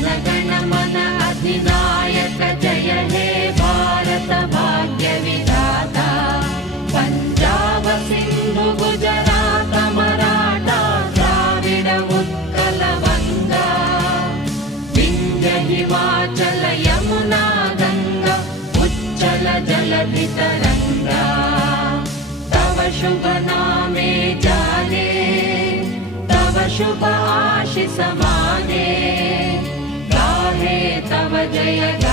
जनगण मन अधिनायक जय हे भारत भाग्य विधाता। पंजाब सिंधु गुजरात मराठा द्राविड उत्कल बंगा, विंध्य हिमाचल यमुना गंगा उच्चल जलधि तरंगा। तव शुभ नामे जाने, तव शुभ आशीष माने, गाहे तव जय